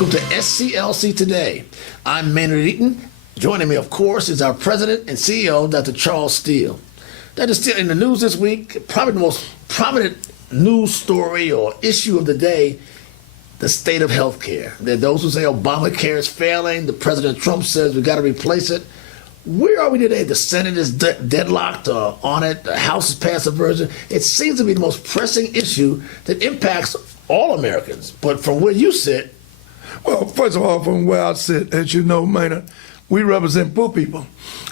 Welcome to SCLC Today. I'm Maynard Eaton. Joining me, of course, is our president and CEO, Dr. Charles Steele. Dr. Steele, in the news this week, probably the most prominent news story or issue of the day, the state of health care. There are those who say Obamacare is failing. The President Trump says we've got to replace it. Where are we today? The Senate is deadlocked on it. The House has passed a version. It seems to be the most pressing issue that impacts all Americans. But from where you sit, well, first of all, from where I sit, as you know, Maynard, we represent poor people,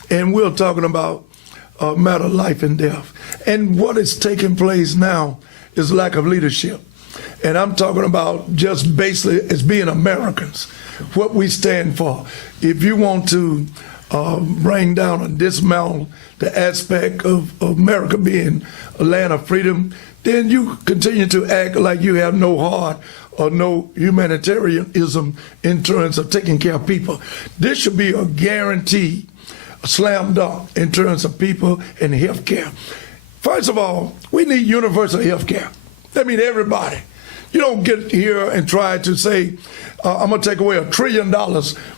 and we're talking about a matter of life and death. And what is taking place now is lack of leadership. And I'm talking about just basically as being Americans, what we stand for. If you want to bring down and dismantle the aspect of America being a land of freedom, then you continue to act like you have no heart or no humanitarianism in terms of taking care of people. This should be a guarantee, a slam dunk in terms of people and health care. First of all, we need universal health care. That means everybody. You don't get here and try to say, I'm going to take away $1 trillion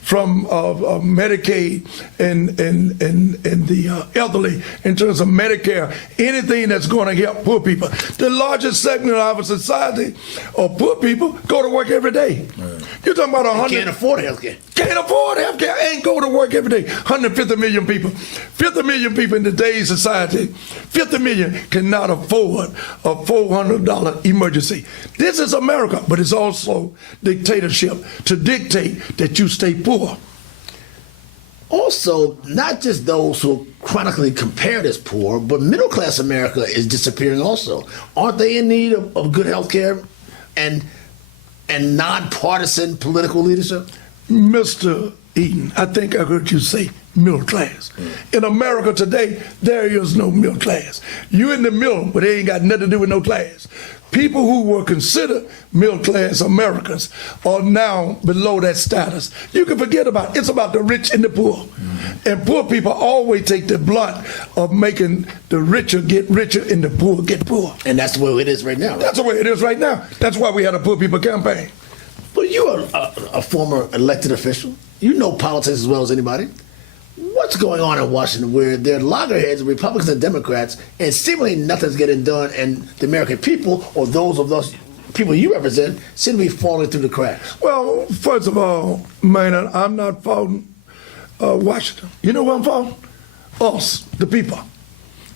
from Medicaid and the elderly in terms of Medicare, anything that's going to help poor people. The largest segment of our society of poor people go to work every day. Right. You're talking about 100. Can't afford health care. Can't afford health care and go to work every day. 150 million people. 50 million people in today's society, 50 million cannot afford a $400 emergency. This is America, but it's also dictatorship to dictate that you stay poor. Also, not just those who are chronically compared as poor, but middle-class America is disappearing also. Aren't they in need of good health care and nonpartisan political leadership? Mr. Eaton, I think I heard you say middle class. In America today, there is no middle class. You in the middle, but they ain't got nothing to do with no class. People who were considered middle class Americans are now below that status. You can forget about it. It's about the rich and the poor. And poor people always take the blunt of making the richer get richer and the poor get poor. And that's the way it is right now. Right? That's the way it is right now. That's why we had a poor people campaign. Well, you're a former elected official. You know politics as well as anybody. What's going on in Washington where there are loggerheads, Republicans and Democrats, and seemingly nothing's getting done, and the American people, or those of those people you represent, seem to be falling through the cracks? Well, first of all, Maynard, I'm not faulting Washington. You know what I'm faulting? Us, the people.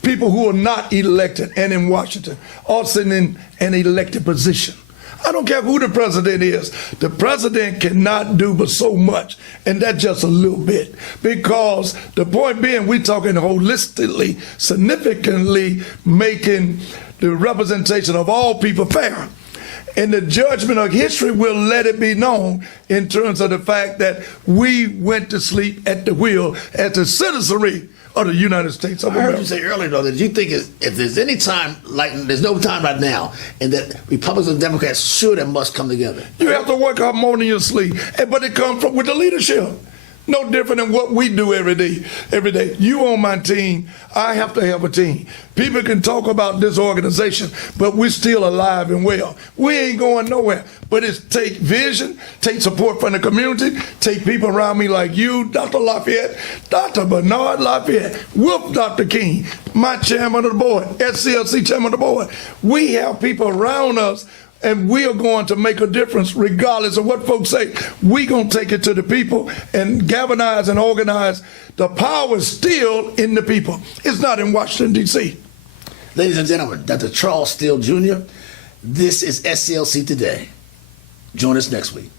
People who are not elected and in Washington, all sitting in an elected position. I don't care who the president is. The president cannot do but so much, and that's just a little bit. Because the point being, we're talking holistically, significantly making the representation of all people fair. And the judgment of history will let it be known in terms of the fact that we went to sleep at the wheel as the citizenry of the United States of America. I heard you say earlier, though, that you think if there's any time, like there's no time right now, and that Republicans and Democrats should and must come together. You have to work harmoniously, but it comes with the leadership. No different than what we do every day. You on my team, I have to have a team. People can talk about this organization, but we're still alive and well. We ain't going nowhere. But it's take vision, take support from the community, take people around me like you, Dr. Lafayette, Dr. Bernard Lafayette, Wolf Dr. King, my chairman of the board, SCLC chairman of the board. We have people around us, and we are going to make a difference regardless of what folks say. We're going to take it to the people and galvanize and organize. The power is still in the people. It's not in Washington, D.C. Ladies and gentlemen, Dr. Charles Steele, Jr., this is SCLC Today. Join us next week.